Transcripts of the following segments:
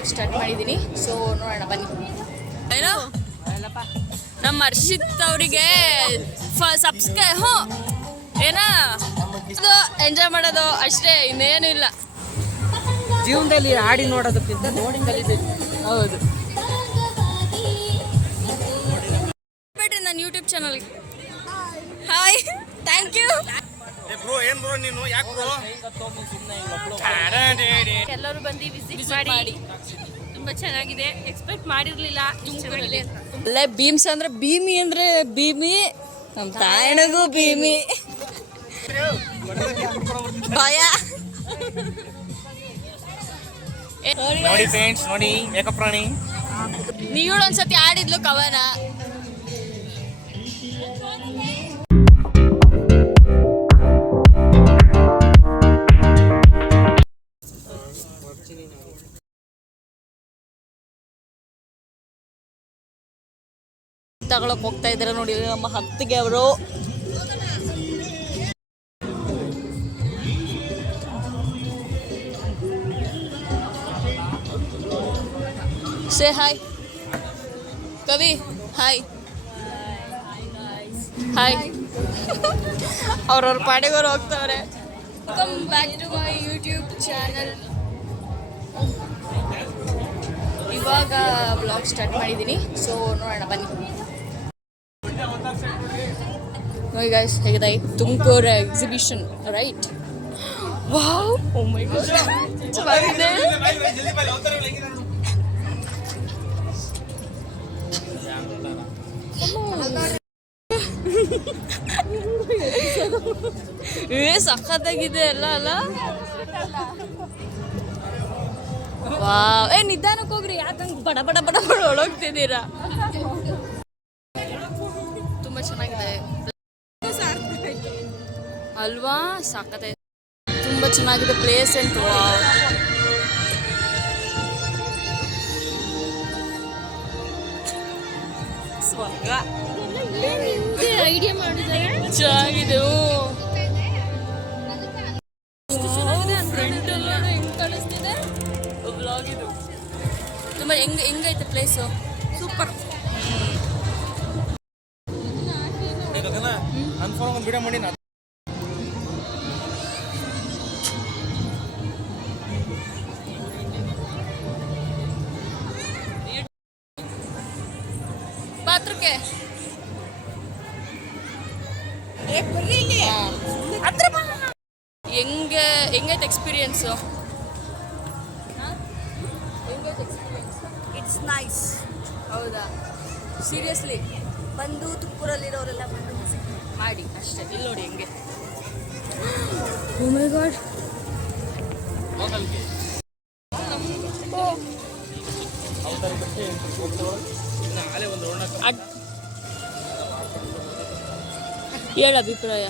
Blog start ಮಾಡಿದ್ದೀನಿ. So ನೋಡೋಣ ಬನ್ನಿ. ಏನೋ ನಮ್ಮ ಹರ್ಷಿತ್ ಅವರಿಗೆ ಏನೋ ಎಂಜಾಯ್ ಮಾಡೋದು ಅಷ್ಟೇ, ಇನ್ನೇನು ಇಲ್ಲ ಜೀವನದಲ್ಲಿ ಆಡಿ ನೋಡೋದಕ್ಕಿಂತ ನೋಡಿ ಕಲಿಬೇಕು. ಹೌದು, ಬಿಡ್ರಿ ನನ್ನ ಯೂಟ್ಯೂಬ್ ಚಾನಲ್ಗೆ. Hi, thank you. ಎಲ್ಲರೂ ಬಂದು ವಿಸಿಟ್ ಮಾಡಿ ತುಂಬಾ ಚೆನ್ನಾಗಿದೆ. ಎಕ್ಸ್ಪೆಕ್ಟ್ ಮಾಡಿರ್ಲಿಲ್ಲ ಅಲ್ಲೇ ಭೀಮ್ಸ್ ಅಂದ್ರೆ ಭೀಮಿ ಅಂದ್ರೆ ಭೀಮಿ, ನಮ್ಮ ತಾಯಣಗೂ ಭೀಮಿ ಭಯ. ನೋಡಿ ಫ್ರೆಂಡ್ಸ್, ನೋಡಿ ಏಕಪ್ರಾಣಿ. ನೀವಳೊಂದ್ಸತಿ ಆಡಿದ್ಲು ಕವನ. ತಗೊಳಕ್ ಹೋಗ್ತಾ ಇದ್ದಾರೆ ನೋಡಿ ನಮ್ಮ ಹತ್ತಿಗೆ ಅವರು. Say hi Kavi. Hi hi. ಅವ್ರವ್ರ ಪಾಡಿಗೋರು ಹೋಗ್ತವ್ರೆ. Welcome back to my YouTube channel. ಇವಾಗ ಬ್ಲಾಗ್ ಸ್ಟಾರ್ಟ್ ಮಾಡಿದ್ದೀನಿ. ಸೊ ನೋಡೋಣ ಬನ್ನಿ. ನೋಡಿ ಗೈಸ್, ಹೇಗಿದೆ Tumakuru exhibition, right? Wow, oh my god, ಚೆನ್ನಾಗಿದೆ. ಸಖತ್ತಾಗಿದೆ ಎಲ್ಲ ಅಲ್ಲ? ವಾವ್, ನಿಧಾನಕ್ಕೆ ಹೋಗ್ರಿ, ಯಾಕಂಗೆ ಬಡ ಬಡ ಬಡ ಬಡ ಒಳಗೋಗ್ತಿದ್ದೀರಾ? ತುಂಬಾ ಚೆನ್ನಾಗಿದೆ ಅಲ್ವಾ? ಸಾಕತ್ತೆ, ತುಂಬಾ ಚೆನ್ನಾಗಿದೆ ಪ್ಲೇಸ್ ಅಂತೂ. ಸ್ವರ್ಗ ಐಡಿಯಾ ಮಾಡಿದ್ದಾರೆ. ಚೆನ್ನಾಗಿದೆ. ತುಂಬಾ ಹೆಂಗೈತೆ ಪ್ಲೇಸು? ಸೂಪರ್. ಪಾತ್ರಕ್ಕೆ ಹೆಂಗೈತೆ ಎಕ್ಸ್ಪೀರಿಯನ್ಸು? It's nice. ಹೌದಾ? ಸೀರಿಯಸ್ಲಿ ಬಂದು ತುಮಕೂರಲ್ಲಿರೋರೆಲ್ಲ ಬಂದು ಮಾಡಿ ಅಷ್ಟೇ. ಇಲ್ಲಿ ನೋಡಿ ಹೆಂಗೆ. ಓ ಮೈ ಗಾಡ್, ಹೇಳ ಅಭಿಪ್ರಾಯ.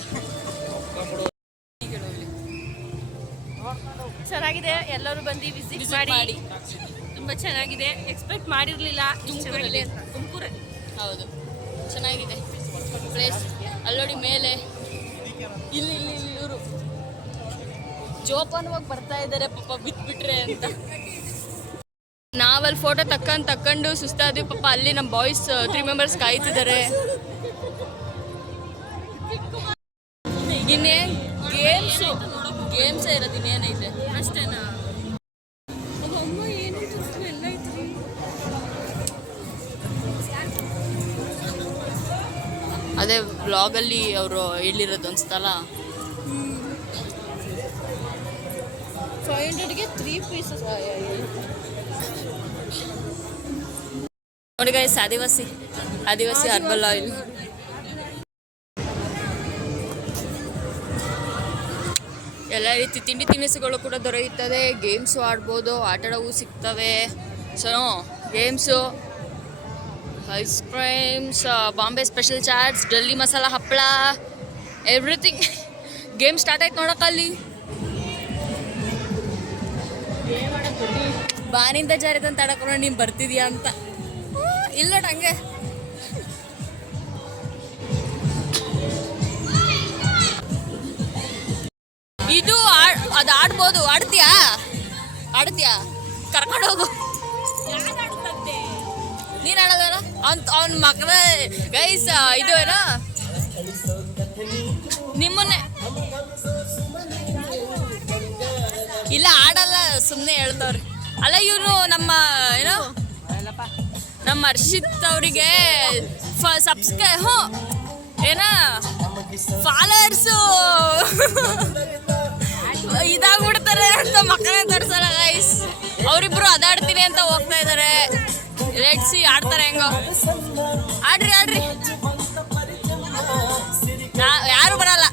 ಚೆನ್ನಾಗಿದೆ, ಎಲ್ಲರೂ ಬಂದು ವಿಸಿಟ್ ಮಾಡಿ ತುಂಬಾ ಚೆನ್ನಾಗಿದೆ. ಎಕ್ಸ್ಪೆಕ್ಟ್ ಮಾಡಿರ್ಲಿಲ್ಲ ತುಮಕೂರಲ್ಲಿ. ಹೌದು, ಚೆನ್ನಾಗಿದೆ ಪ್ಲೇಸ್. ಅಲ್ಲೋಡಿ ಮೇಲೆ, ಇಲ್ಲಿ ಇಲ್ಲಿ ಇಲ್ಲಿ ಇವರು ಜೋಪಾನವಾಗಿ ಬರ್ತಾ ಇದ್ದಾರೆ ಪಾಪ, ಬಿಟ್ಬಿಟ್ರೆ ಅಂತ. ನಾವಲ್ಲಿ ಫೋಟೋ ತಕ್ಕೊಂಡು ಸುಸ್ತಾದ್ವಿ ಪಾಪ. ಅಲ್ಲಿ ನಮ್ಮ ಬಾಯ್ಸ್ 3 ಮೆಂಬರ್ಸ್ ಕಾಯ್ತಿದ್ದಾರೆ. ಇನ್ನೇನು ಗೇಮ್ಸೇ ಇರೋದು, ಇನ್ನೇನೈತೆ ಅಷ್ಟೇನಾ? ಅದೇ ವ್ಲಾಗಲ್ಲಿ ಅವರು ಹೇಳಿರೋದು ಅನ್ಸ್ತಲ್ಲ. 500ಗೆ 3 ಪೀಸಸ್. ನೋಡಿ ಗೈಸ್, ಆದಿವಾಸಿ ಹರ್ಬಲ್ ಆಯಿಲ್. ಎಲ್ಲ ರೀತಿ ತಿಂಡಿ ತಿನಿಸುಗಳು ಕೂಡ ದೊರೆಯುತ್ತದೆ. ಗೇಮ್ಸು ಆಡ್ಬೋದು, ಆಟಾಡೋವು ಸಿಗ್ತವೆ. So games, ice creams, Bombay special chaats, Delhi masala ಹಪ್ಪಳ, ಎವ್ರಿಥಿಂಗ್. ಗೇಮ್ ಸ್ಟಾರ್ಟ್ ಆಯ್ತು ನೋಡಕ್ಕಲ್ಲಿ. ಬಾನಿಂದ ಜಾರಿದಂತ ಆಡಕೊಂಡು ನೀನು ಬರ್ತಿದ್ಯಾ ಅಂತ. ಇಲ್ಲ ಹಂಗೆ ಇದು ಅದು ಆಡ್ಬೋದು. ಆಡ್ತೀಯಾ ಕರ್ಕೊಂಡು ಹೋಗು. ನೀನ್ ಆಡೋದಾರ ಅವ್ನ ಮಕ್ಕಳ ಗೈಸ್ ಇದು ಏನೋ ನಿಮ್ಮನ್ನೇ ಇಲ್ಲ ಆಡಲ್ಲ ಸುಮ್ಮನೆ ಹೇಳ್ತವ್ರಿ. ಅಲ್ಲ ಇವರು ನಮ್ಮ ಏನೋ ನಮ್ಮ ಹರ್ಷಿತ್ ಅವರಿಗೆ ಏನ ಫಾಲೋವರ್ಸು ಇದಾಗ್ಬಿಡ್ತಾರೆ ಅಂತ ಮಕ್ಕಳೇ ತೋರಿಸಲ್ಲ ಗೈಸ್. ಅವರಿಬ್ರು ಅದಾಡ್ತೀನಿ ಅಂತ ಹೋಗ್ತಾ ಇದ್ದಾರೆ. ಸಿ ಆಡ್ತಾರೆ ಹೆಂಗೋ. ಆಡ್ರಿ ಆಡ್ರಿ, ಯಾರು ಬರಲ್ಲ.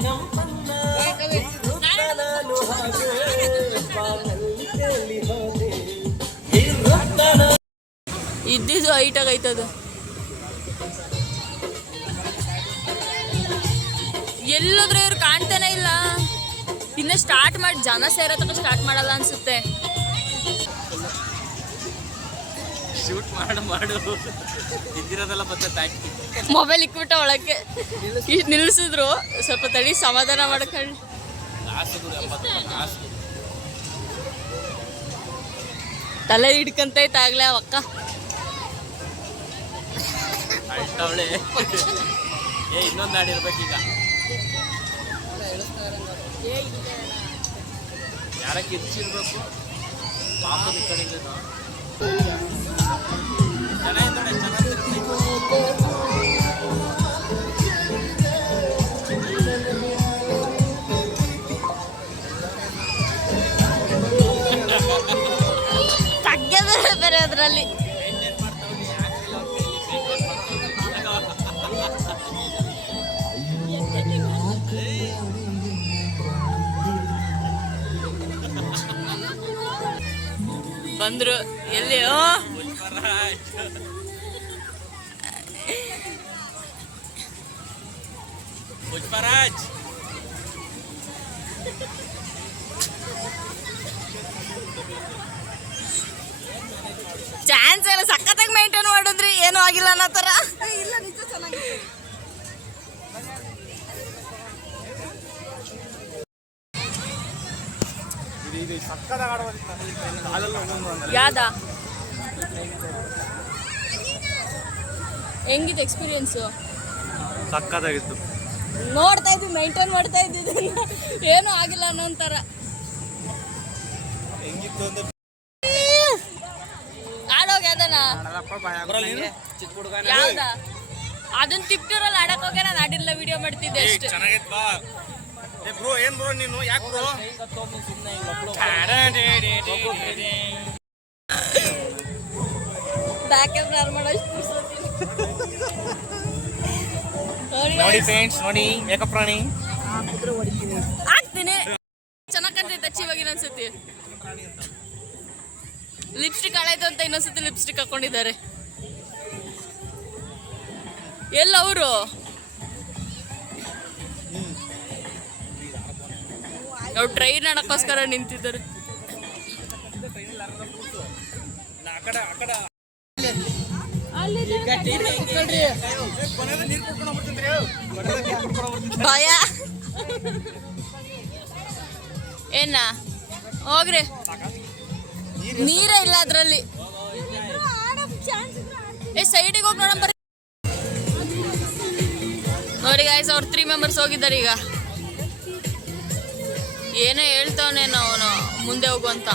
ಇದ್ದಿದ್ದು ಹೈಟಾಗಿ ಐತದು. ಎಲ್ಲೋದ್ರೆ ಇವ್ರು ಕಾಣ್ತಾನೆ ಇಲ್ಲ. ಇನ್ನು ಸ್ಟಾರ್ಟ್ ಮಾಡಿ ಜನ ಸೇರೋ ತನಕ ಸ್ಟಾರ್ಟ್ ಮಾಡಲ್ಲ ಅನ್ಸುತ್ತೆ. ಶೂಟ್ ಮಾಡು ಇದ್ದಿರೋದೆಲ್ಲ ಮೊಬೈಲ್ ಇಕ್ಬಿಟ್ಟ ಒಳಕ್ಕೆ ಇಷ್ಟು ನಿಲ್ಲಿಸಿದ್ರು. ಸ್ವಲ್ಪ ತಡಿ ಸಮಾಧಾನ ಮಾಡ್ಕೊಂಡು. ತಲೆ ಹಿಡ್ಕಂತೈತೆ ಆಗ್ಲೇ ಅವಕ್ಕ. ಇನ್ನೊಂದು ಆಡಿರ್ಬೇಕೀಗ. ಯಾರ ಕಿರ್ಚಿರ್ಬೇಕು ಪಾಪದ ಕಡೆ ತಗ್ಗೆ ಬೇರೆ ಬೇರೆ ಅದರಲ್ಲಿ. ಬಂದ್ರು ಎಲ್ಲಿ ಪುಷ್ಪರಾಜ್ ಚಾನ್ಸ್ ಎಲ್ಲ ಸಖತ್ತಾಗಿ ಮೇಂಟೈನ್ ಮಾಡಿದ್ರಿ. ಏನೂ ಆಗಿಲ್ಲ ಅನ್ನೋ ಥರ. ಇಲ್ಲ ನಿಜ ಚೆನ್ನಾಗಿದೆ. ಯಾದ ಹೆಂಗಿತ್ತು ಎಕ್ಸ್ಪೀರಿಯನ್ಸು? ಸಕ್ಕತ್ತಾಗಿತ್ತು. ನೋಡ್ತಾ ಇದ್ವಿ, ಮೈಂಟೈನ್ ಮಾಡ್ತಾ ಇದ್ದಿದ್ದು. ಏನೂ ಆಗಿಲ್ಲ ಅನ್ನೋ ಥರ. ಆಡೋಗ ಯಾವ್ದನ ಯಾವ್ದ ಅದನ್ನ ತಿಪ್ಟೂರಲ್ಲಿ ಆಡಕ್ ಹೋಗಿ ನಾನು ಆಡಿಲ್ಲ, ವಿಡಿಯೋ ಮಾಡ್ತಿದ್ದೆ ಅಷ್ಟೇ. ಬ್ರೋ ಏನ್ ಬ್ರೋ ನೀನು ಯಾಕೆ ಬ್ರೋ ಬ್ಯಾಕ್ ಕ್ಯಾಮ್ರಾ ಮಾಡೋಷ್ಟು ನೋಡಿ ಫ್ರೆಂಡ್ಸ್, ನೋಡಿ ಏಕಪ್ರಾಣಿ ಆಗ್ತೀನಿ. ಚೆನ್ನಾಗಿ ಕಾಣ್ತೈತೆ ಇವಾಗ ಅನ್ಸುತ್ತೆ. ಲಿಪ್ಸ್ಟಿಕ್ ಹಳಾಯ್ತು ಅಂತ ಇನ್ನೊಂದ್ಸತಿ ಲಿಪ್ಸ್ಟಿಕ್ ಹಾಕೊಂಡಿದ್ದಾರೆ. ಎಲ್ಲ ಅವರು ಅವ್ರು ಟ್ರೈನ್ ಆಡಕ್ಕೋಸ್ಕರ ನಿಂತಿದ್ದಾರೆ. ಭಯ ಏನ ಹೋಗ್ರಿ, ನೀರೇ ಇಲ್ಲ ಅದ್ರಲ್ಲಿ. ಸೈಡಿಗೆ ಹೋಗಿ ನೋಡೋಣ ಬರ್ರಿ. ನೋಡಿ ಗಾಯ್ಸ್, ಅವ್ರು 3 ಮೆಂಬರ್ಸ್ ಹೋಗಿದ್ದಾರೆ. ಈಗ ಏನೇ ಹೇಳ್ತಾವನೇನೋ ಅವನು ಮುಂದೆ ಹೋಗು ಅಂತ.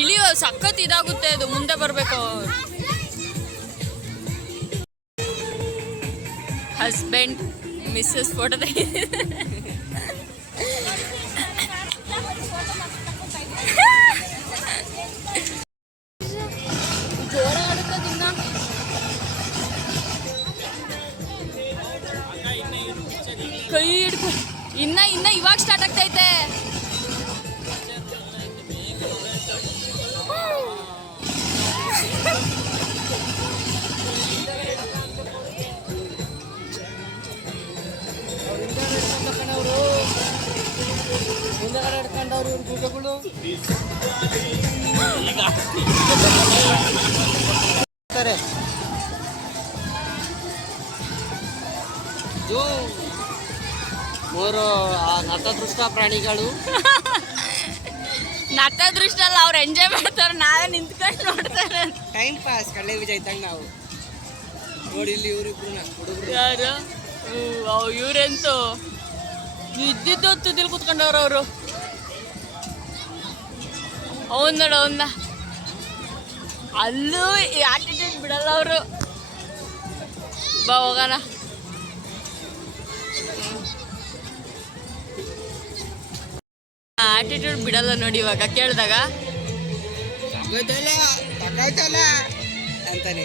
ಇಳಿಯೋ ಸಖತ್ ಇದಾಗುತ್ತೆ ಅದು, ಮುಂದೆ ಬರಬೇಕು. ಹಸ್ಬೆಂಡ್ ಮಿಸ್ಸಸ್ ಫೋಟೋ ಜೋರಾಗುತ್ತದಿನ್ನ. ಕೈ ಹಿಡ್ಕೊ. ಇನ್ನ ಇವಾಗ ಸ್ಟಾರ್ಟ್ ಆಗ್ತೈತೆ. ಮೂರು ನತದೃಷ್ಟ ಪ್ರಾಣಿಗಳು ನಕ್ಕದೃಷ್ಟಲ್ಲ ಅವ್ರು ಎಂಜಾಯ್ ಮಾಡ್ತಾರೆ, ನಾವೇ ನಿಂತ್ಕೊಂಡು ನೋಡ್ತಾರೆ. ಟೈಮ್ ಪಾಸ್ ಕಳ್ಳೆ ವಿಜಯ್ ಇದ್ದಂಗೆ ನಾವು ನೋಡಿ ಇಲ್ಲಿ ಇವ್ರಿಬ್ರು ಹುಡುಗರು ಯಾರು ಇವ್ರೆಂತೂ ಇದ್ದಿದ್ದು ತುದಿಲ್ ಕೂತ್ಕೊಂಡವ್ರು ಅವರು. ಅವನ್ ನೋಡು ಅವನ್ನ, ಅಲ್ಲೂ ಆಟಿಟ್ಯೂಡ್ ಬಿಡಲ್ಲ ಅವರು. ಬಾ ಹೋಗೋಣ. ಆಟಿಟ್ಯೂಡ್ ಬಿಡಲ್ಲ ನೋಡಿ ಇವಾಗ ಕೇಳಿದಾಗ. ತಗೋತಲ್ಲ ಅಂತಾನೆ.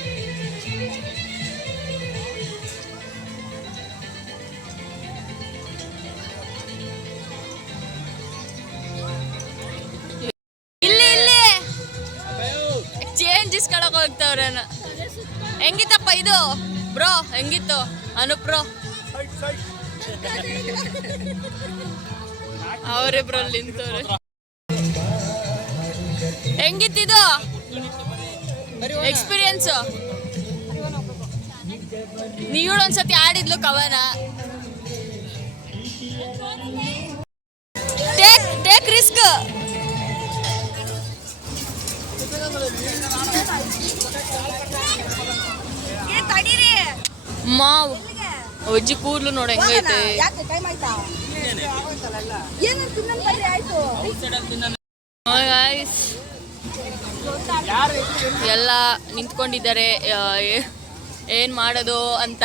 ಇಲ್ಲಿ ಇಲ್ಲಿ ಚೇಂಜ್ ಇಸ್ಕೊಳಕ್ ಹೋಗ್ತಾವ್ರೇನ. ಹೆಂಗಿತ್ತಪ್ಪ ಇದು ಬ್ರೋ? ಹೆಂಗಿತ್ತು ಅನುಪ್ರೋ? ಅವರಿಬ್ರು ನಿಂತವ್ರೆ. ಹೆಂಗಿತ್ತಿದು ಎಕ್ಸ್ಪೀರಿಯನ್ಸ್? ನೀವಳೊಂದ್ಸತಿ ಆಡಿದ್ಲು ಕವನ. Take risk. ಮಾವ್ ಅಜ್ಜಿ ಕೂದ್ಲು ನೋಡ ಹೆಂಗೈತೆ. ಯಾಕೆ ಟೈಮ್ ಆಯ್ತಾ? ಏನು ತಿನ್ನಂತ ಬರ್ರಿ ಆಯ್ತು. Guys, ಎಲ್ಲ ನಿಂತ್ಕೊಂಡಿದ್ದಾರೆ ಏನ್ ಮಾಡೋದು ಅಂತ.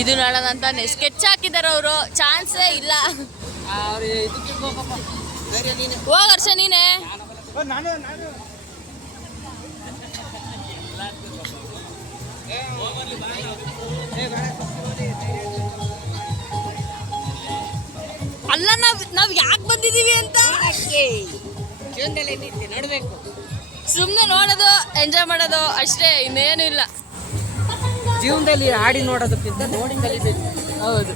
ಇದು ನೋಡೋಣ ಅಂತ ಸ್ಕೆಚ್ ಹಾಕಿದ್ದಾರೆ ಅವರು. ಚಾನ್ಸೇ ಇಲ್ಲ. ಹೋಗ ಹರ್ಷ ನೀನೆ. ಅಲ್ಲ ನಾವ್ ಯಾಕೆ ಬಂದಿದೀವಿ ಅಂತ ಜೀವನದಲ್ಲಿ ನೋಡ್ಬೇಕು, ಸುಮ್ಮನೆ ನೋಡೋದು, ಎಂಜಾಯ್ ಮಾಡೋದು ಅಷ್ಟೇ, ಇನ್ನೇನು ಇಲ್ಲ. ಜೀವನದಲ್ಲಿ ಆಡಿ ನೋಡೋದಕ್ಕಿಂತ ನೋಡಿ ಕಲಿಬೇಕು. ಹೌದು.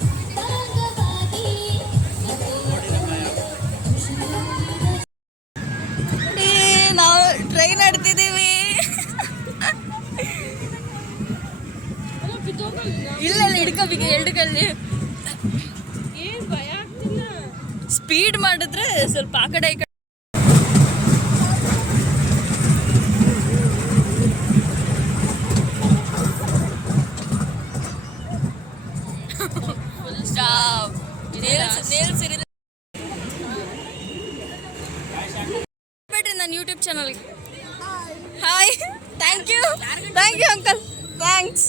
ನಾವು ಟ್ರೈನ್ ಆಡ್ತಿದ್ದೀವಿ. ಇಲ್ಲ ಹಿಡ್ಕೋಬೇಕು ಎರಡು ಕಲ್ಲಿ. ಸ್ಪೀಡ್ ಮಾಡಿದ್ರೆ ಸ್ವಲ್ಪ ಆ ಕಡೆ ಈ ಕಡೆ. ಬೇಡ್ರಿ ನನ್ನ ಯೂಟ್ಯೂಬ್ ಚಾನಲ್ಗೆ. Hi, thank you uncle, thanks.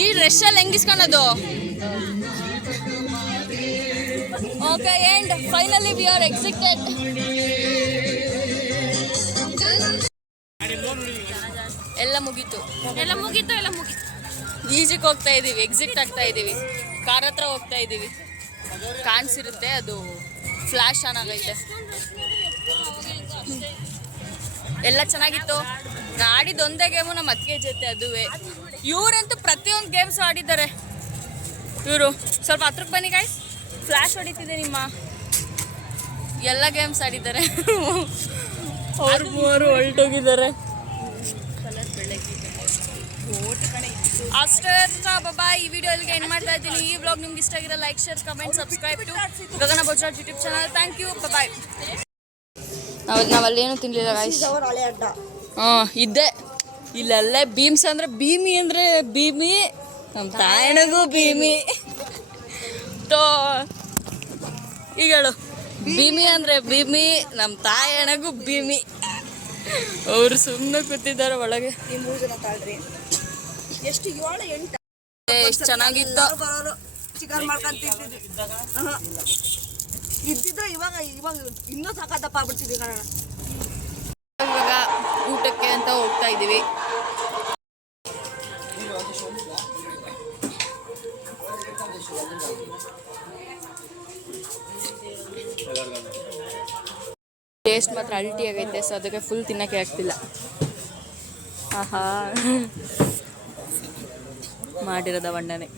ಈ ರೆಸ್ಟಲ್ಲಿ ಹೆಂಗಿಸ್ಕೊಳೋದು? Okay, and finally we are excited. ಎಲ್ಲ ಮುಗೀತು. ಈಜಿಗೆ ಹೋಗ್ತಾ ಇದೀವಿ, ಎಕ್ಸಿಟ್ ಆಗ್ತಾ ಇದೀವಿ. ಕಾರ್ ಹತ್ರ ಹೋಗ್ತಾ ಇದೀವಿ. ಕಾಣಿಸಿರುತ್ತೆ, ಅದು ಫ್ಲಾಶ್ ಆನ್ ಆಗೈತೆ. ಎಲ್ಲ ಚೆನ್ನಾಗಿತ್ತು. ನಾ ಆಡಿದ ಒಂದೇ ಗೇಮು ನಮ್ಮ ಅತ್ತಿಗೆ ಜೊತೆ, ಅದುವೇ. ಇವರಂತೂ ಪ್ರತಿಯೊಂದು ಗೇಮ್ಸ್ ಆಡಿದ್ದಾರೆ. ಇವರು ಸ್ವಲ್ಪ ಹತ್ರಕ್ಕೆ ಬನ್ನಿ ಗಾಯ್ಸ್. ಫ್ಲಾಶ್ ಹೊಡಿತಿದೆ ನಿಮ್ಮ. ಎಲ್ಲ ಗೇಮ್ಸ್ ಆಡಿದ್ದಾರೆ. ಅವ್ರು ಮೂವರು ಹೊರಟೋಗಿದ್ದಾರೆ. ಅಷ್ಟೇ ಬಾಯ್. ಈ ವಿಡಿಯೋ ಇಲ್ಲಿಗೆ ಎಂಡ್ ಮಾಡ್ತಾ ಇದ್ದೀನಿ. ಈ ವ್ಲಾಗ್ ನಿಮ್ಗೆ ಇಷ್ಟ ಆಗಿರೋ like, share, comment, subscribe to Gagana Bajaj YouTube channel. Thank you, bye. ನಾವಲ್ಲೇನು ತಿನ್ನಲಿಲ್ಲ ಗಾಯ್ಸ್. ಇದ್ದೆ ಇಲ್ಲೆಲ್ಲ. ಭೀಮ್ಸ್ ಅಂದ್ರೆ ಭೀಮಿ ಅಂದ್ರೆ ಭೀಮಿ, ನಮ್ಮ ತಾಯಣಗೂ ಭೀಮಿ. ಈಗ ಹೇಳು, ಭೀಮಿ ಅಂದ್ರೆ ಭೀಮಿ, ನಮ್ಮ ತಾಯಣಗೂ ಭೀಮಿ. ಅವ್ರು ಸುಮ್ಮನೆ ಕೂತಿದ್ದಾರೆ ಒಳಗೆ. ಎಷ್ಟು 7-8 ಎಷ್ಟು ಚೆನ್ನಾಗಿತ್ತು. ಚಿಕನ್ ಮಾಡ್ಕೊಂತಿದ್ವಿ. ಇದ್ದಿದ್ರೆ ಇವಾಗ ಇನ್ನೂ ಸಾಕಾದಪ್ಪ ಆಗ್ಬಿಡ್ತಿದ್ವಿ ಕಣ. ಇವಾಗ ಊಟಕ್ಕೆ ಅಂತ ಹೋಗ್ತಾ ಇದ್ದೀವಿ. ಟೇಸ್ಟ್ ಮಾತ್ರ ಅಲ್ಟಿ ಆಗೈತೆ, ಸೊ ಅದಕ್ಕೆ ಫುಲ್ ತಿನ್ನಕ್ಕೆ ಆಗ್ತಿಲ್ಲ. ಆಹಾ, ಮಾಡಿರೋದ ಬಣ್ಣನೆ.